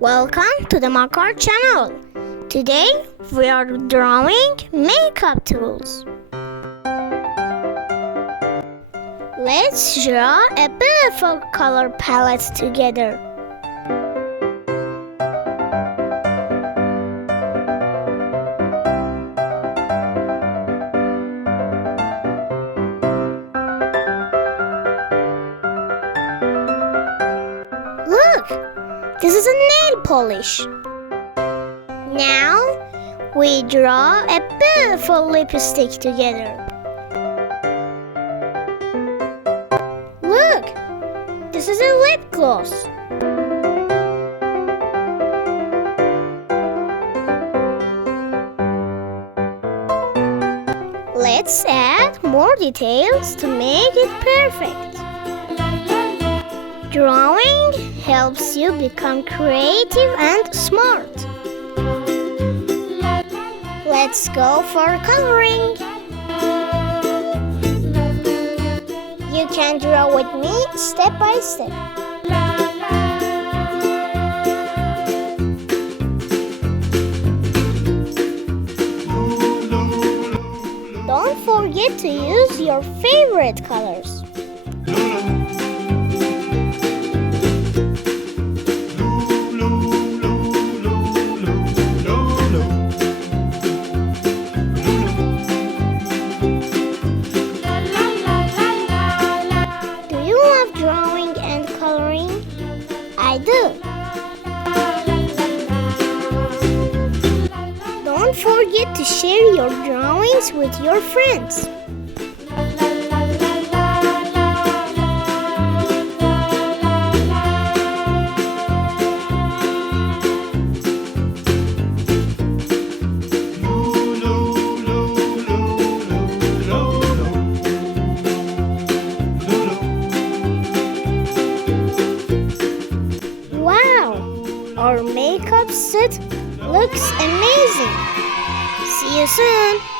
Welcome to the Maak Art channel. Today we are drawing makeup tools. Let's draw a beautiful color palette together. Look, this is a nail polish. Now we draw a beautiful lipstick together. Look, this is a lip gloss. Let's add more details to make it perfect. Drawing helps you become creative and smart. Let's go for coloring. You can draw with me step by step. Don't forget to use your favorite colors. Drawing and coloring? I do. Don't forget to share your drawings with your friends. Our makeup set looks amazing. See you soon.